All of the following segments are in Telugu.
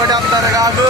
పడేస్తారు కాదు.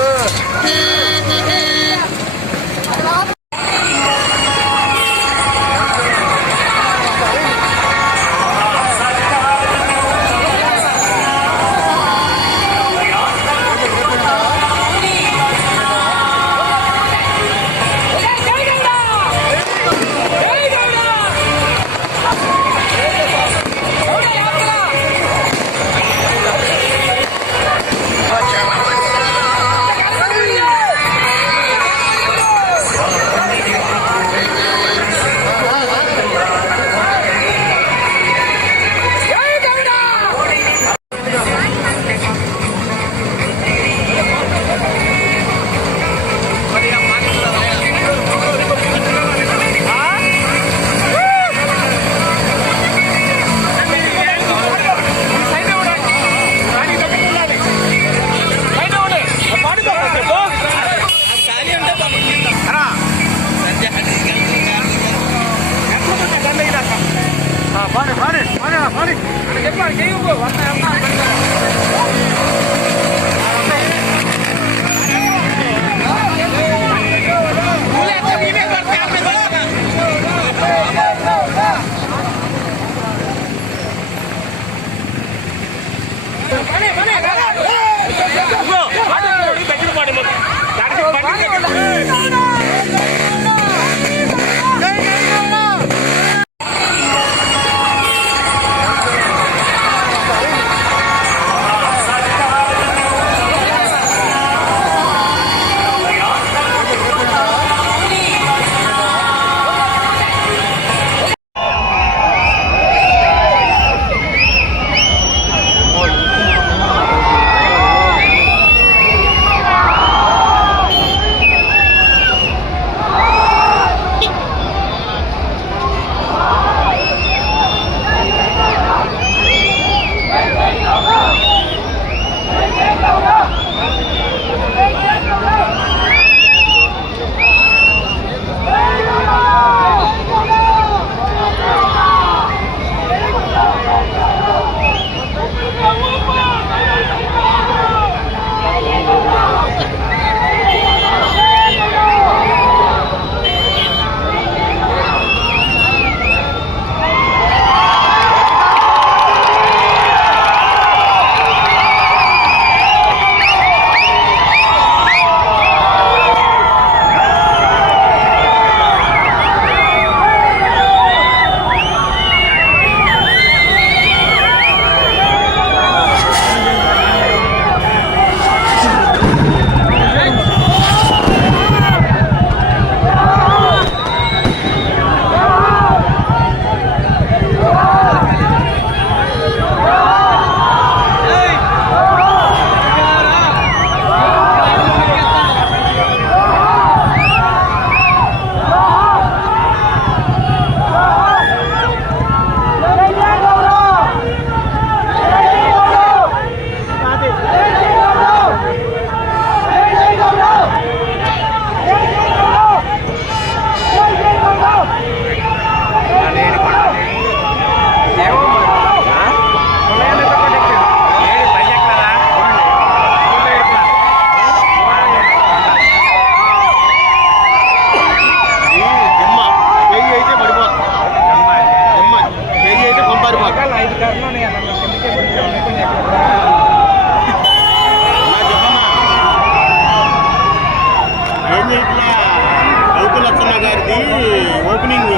ఓపెనింగ్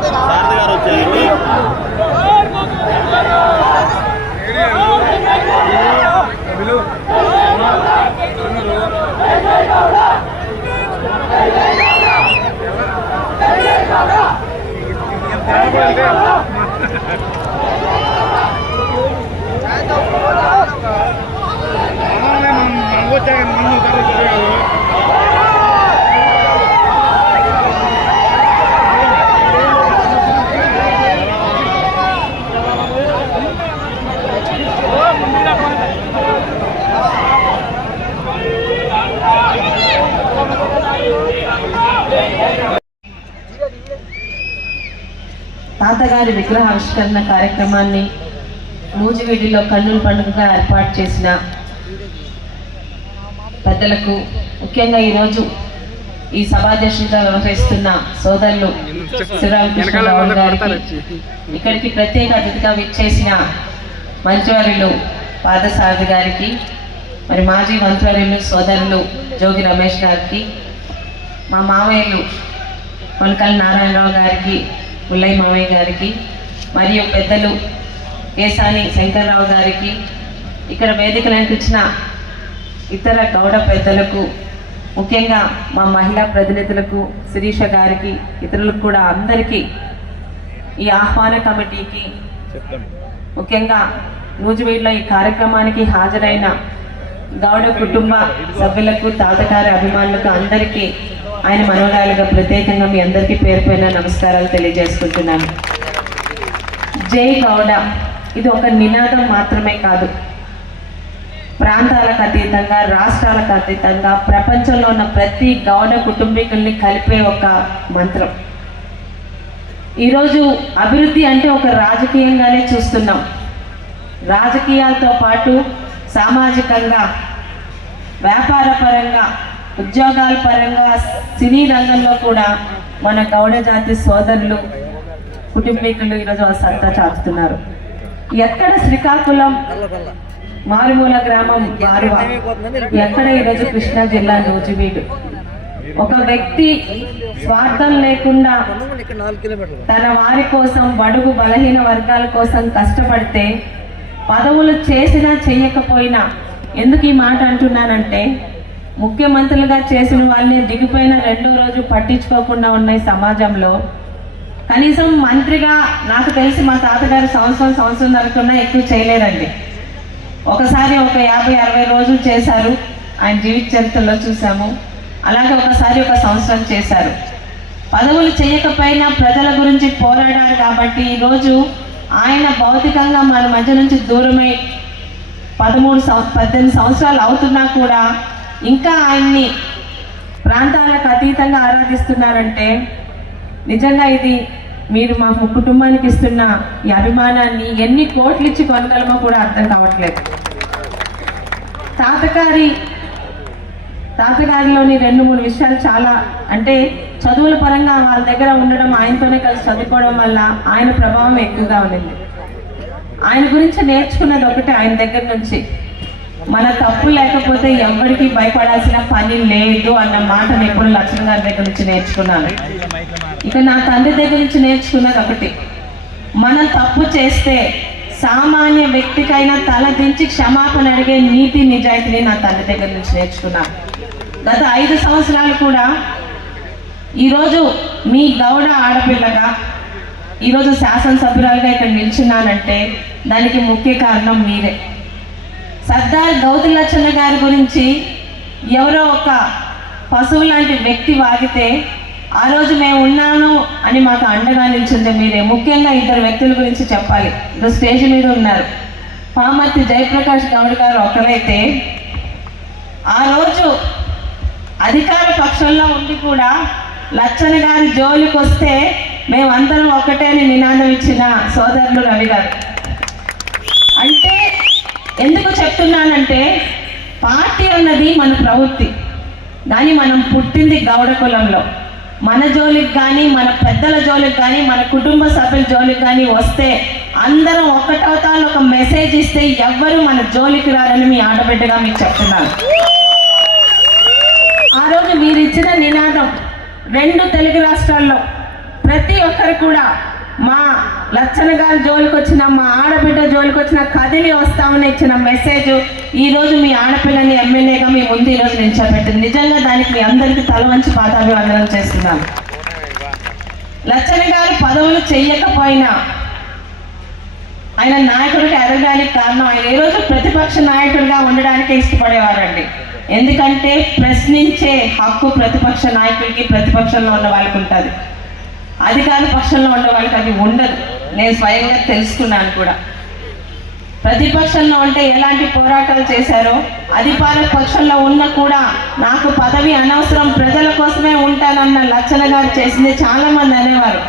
శారద గారు వచ్చారు. తాతగారి విగ్రహావిష్కరణ కార్యక్రమాన్ని నూజివీడిలో కన్నుల పండుగగా ఏర్పాటు చేసిన పెద్దలకు, ముఖ్యంగా ఈరోజు ఈ సభాధ్యక్షుడిగా వ్యవహరిస్తున్న సోదరులు శ్రీరామకృష్ణరావు గారికి, ఇక్కడికి ప్రత్యేక అతిథిగా విచ్చేసిన మంత్రివర్యులు పాదసారథి గారికి, మరి మాజీ మంత్రివర్యులు సోదరులు జోగి రమేష్ గారికి, మా మామయ్యలు కొనకల్ నారాయణరావు గారికి, ముల్లయ్య మామయ్య గారికి, మరియు పెద్దలు కేసాని శంకర్రావు గారికి, ఇక్కడ వేదికలకు ఇచ్చిన ఇతర గౌడ పెద్దలకు, ముఖ్యంగా మా మహిళా ప్రతినిధులకు, శిరీష గారికి, ఇతరులకు కూడా అందరికీ, ఈ ఆహ్వాన కమిటీకి, ముఖ్యంగా నూజివీడులో ఈ కార్యక్రమానికి హాజరైన గౌడ కుటుంబ సభ్యులకు, తాతగారి అభిమానులకు అందరికీ ఆయన మనోరాలుగా ప్రత్యేకంగా మీ అందరికీ పేరు పైన నమస్కారాలు తెలియజేసుకుంటున్నాను. జై గౌడ ఇది ఒక నినాదం మాత్రమే కాదు, ప్రాంతాలకు అతీతంగా, రాష్ట్రాలకు అతీతంగా ప్రపంచంలో ఉన్న ప్రతి గౌడ కుటుంబీకుల్ని కలిపే ఒక మంత్రం. ఈరోజు అభివృద్ధి అంటే ఒక రాజకీయంగానే చూస్తున్నాం. రాజకీయాలతో పాటు సామాజికంగా, వ్యాపార పరంగా, ఉద్యోగాల పరంగా, సినీ రంగంలో కూడా మన గౌడ జాతి సోదరులు, కుటుంబీకులు ఈరోజు ఆ సత్తా చాటుతున్నారు. ఎక్కడ శ్రీకాకుళం మారుమూల గ్రామం మారువ, ఎక్కడ ఈరోజు కృష్ణా జిల్లా నూజివీడు. ఒక వ్యక్తి స్వార్థం లేకుండా తన వారి కోసం, బడుగు బలహీన వర్గాల కోసం కష్టపడితే, పదవులు చేసినా చెయ్యకపోయినా, ఎందుకు ఈ మాట అంటున్నానంటే, ముఖ్యమంత్రులుగా చేసిన వాళ్ళని దిగిపోయిన రెండో రోజు పట్టించుకోకుండా ఉన్నాయి సమాజంలో. కనీసం మంత్రిగా నాకు తెలిసి మా తాతగారు సంవత్సరం కన్నా ఎక్కువ చేయలేరండి. ఒకసారి ఒక 50-60 రోజులు చేశారు, ఆయన జీవిత చరిత్రలో చూసాము. అలాగే ఒకసారి ఒక సంవత్సరం చేశారు. పదవులు చేయకపోయినా ప్రజల గురించి పోరాడారు కాబట్టి ఈరోజు ఆయన భౌతికంగా మన మధ్య నుంచి దూరమై 18 సంవత్సరాలు అవుతున్నా కూడా ఇంకా ఆయన్ని ప్రాంతాలకు అతీతంగా ఆరాధిస్తున్నారంటే నిజంగా ఇది మీరు మా కుటుంబానికి ఇస్తున్న ఈ అభిమానాన్ని ఎన్ని కోట్లు ఇచ్చి కొనగలమో కూడా అర్థం కావట్లేదు. తాతగారిలోని 2-3 విషయాలు చాలా, అంటే చదువుల పరంగా వాళ్ళ దగ్గర ఉండడం, ఆయనతోనే కలిసి చదువుకోవడం వల్ల ఆయన ప్రభావం ఎక్కువగా ఉంది. ఆయన గురించి నేర్చుకున్నది ఒకటే, ఆయన దగ్గర నుంచి మన తప్పు లేకపోతే ఎవరికి భయపడాల్సిన పని లేదు అన్న మాటను ఎప్పుడు లక్ష్మణ్ గారి దగ్గర నుంచి నేర్చుకున్నాను. ఇక నా తండ్రి దగ్గర నుంచి నేర్చుకున్నది ఒకటి, మనం తప్పు చేస్తే సామాన్య వ్యక్తికైనా తల దించి క్షమాపణ అడిగే నీతి నిజాయితీని నా తండ్రి దగ్గర నుంచి నేర్చుకున్నాను. గత 5 సంవత్సరాలు కూడా ఈరోజు మీ గౌడ ఆడపిల్లగా ఈరోజు శాసనసభ్యురాలుగా ఇక్కడ నిల్చున్నానంటే దానికి ముఖ్య కారణం మీరే. సర్దార్ గౌతు లచ్చన్న గారి గురించి ఎవరో ఒక పశువు లాంటి వ్యక్తి వాగితే ఆ రోజు మేము ఉన్నాను అని మాకు అండగా నిల్చుంటే మీరే. ముఖ్యంగా 2 వ్యక్తుల గురించి చెప్పాలి. ఈరోజు స్టేజ్ మీద ఉన్నారు. పామర్తి జయప్రకాష్ గౌడ్ గారు ఒకరైతే ఆ రోజు అధికార పక్షంలో ఉండి కూడా లచ్చన్న గారి జోలికి వస్తే మేమందరం ఒకటే అని నినాదం ఇచ్చిన సోదరులు రవి గారు. అంటే ఎందుకు చెప్తున్నానంటే, పార్టీ అన్నది మన ప్రవృత్తి, కానీ మనం పుట్టింది గౌడ కులంలో. మన జోలికి కానీ, మన పెద్దల జోలికి కానీ, మన కుటుంబ సభ్యుల జోలికి కానీ వస్తే అందరం ఒకటవుతాను ఒక మెసేజ్ ఇస్తే ఎవ్వరు మన జోలికి రారని మీ ఆడబిడ్డగా మీకు చెప్తున్నాను. ఆ రోజు మీరు ఇచ్చిన నినాదం 2 తెలుగు రాష్ట్రాల్లో ప్రతి ఒక్కరు కూడా మా లచ్చన్న గారి జోలికి వచ్చిన, మా ఆడబిడ్డ జోలికి వచ్చిన కదిలి వస్తామని ఇచ్చిన మెసేజ్ ఈరోజు మీ ఆడపిల్లని ఎమ్మెల్యేగా మీ ముందు ఈరోజు నిల్చోబెట్టింది. నిజంగా దానికి మీ అందరికీ తల వంచి పాదాభివందనం చేస్తున్నాను. లచ్చన్న గారు పదవులు చెయ్యకపోయినా ఆయన నాయకుడికి ఎదగడానికి కారణం, ఆయన ఈ రోజు ప్రతిపక్ష నాయకుడిగా ఉండడానికే ఇష్టపడేవారండి. ఎందుకంటే ప్రశ్నించే హక్కు ప్రతిపక్ష నాయకుడికి, ప్రతిపక్షంలో ఉన్న వాళ్ళకి ఉంటుంది. అధికార పక్షంలో ఉన్న వాళ్ళకి అది ఉండదు. నేను స్వయంగా తెలుసుకున్నాను కూడా. ప్రతిపక్షంలో ఉంటే ఎలాంటి పోరాటాలు చేశారో, అధికార పక్షంలో ఉన్న కూడా నాకు పదవి అనవసరం, ప్రజల కోసమే ఉంటానన్న లచ్చన్న గారు చేసింది చాలా మంది అనేవారు.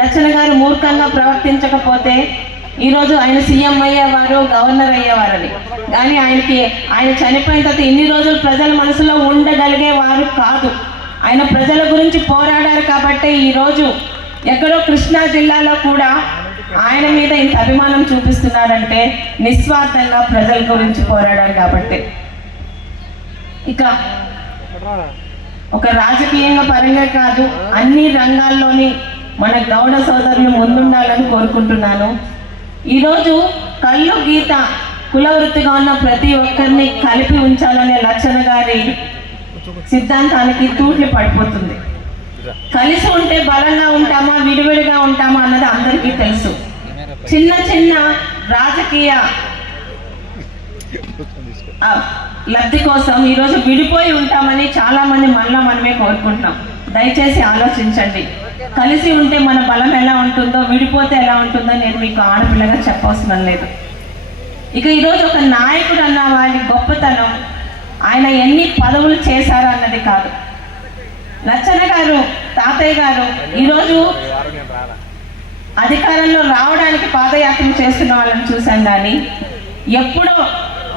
లచ్చన్న గారు మూర్ఖంగా ప్రవర్తించకపోతే ఈరోజు ఆయన సీఎం అయ్యేవారు, గవర్నర్ అయ్యేవారని. కానీ ఆయన చనిపోయిన తర్వాత ఇన్ని రోజులు ప్రజల మనసులో ఉండగలిగేవారు కాదు. ఆయన ప్రజల గురించి పోరాడారు కాబట్టి ఈరోజు ఎక్కడో కృష్ణా జిల్లాలో కూడా ఆయన మీద ఇంత అభిమానం చూపిస్తున్నారంటే నిస్వార్థంగా ప్రజల గురించి పోరాడారు కాబట్టి. ఇక ఒక రాజకీయంగా పరంగా కాదు, అన్ని రంగాల్లోని మన గౌడ సోదరులు ముందుండాలని కోరుకుంటున్నాను. ఈరోజు కళ్ళు గీత కుల వృత్తిగా ఉన్న ప్రతి ఒక్కరిని కలిపి ఉంచాలనే లక్షణ గారి సిద్ధాంతానికి తూట్లు పడిపోతుంది. కలిసి ఉంటే బలంగా ఉంటామా, విడివిడిగా ఉంటామా అన్నది అందరికీ తెలుసు. చిన్న చిన్న రాజకీయ లబ్ధి కోసం ఈరోజు విడిపోయి ఉంటామని చాలా మంది మనలో మనమే కోరుకుంటున్నాం. దయచేసి ఆలోచించండి. కలిసి ఉంటే మన బలం ఎలా ఉంటుందో, విడిపోతే ఎలా ఉంటుందో నేను మీకు ఆడపిల్లగా చెప్పవసరం లేదు. ఇక ఈరోజు ఒక నాయకుడు అన్న వారి గొప్పతనం ఆయన ఎన్ని పదవులు చేశారు అన్నది కాదు. లచ్చన్న గారు, తాతయ్య గారు ఈరోజు అధికారంలో రావడానికి పాదయాత్ర చేస్తున్న వాళ్ళని చూసాం. కానీ ఎప్పుడో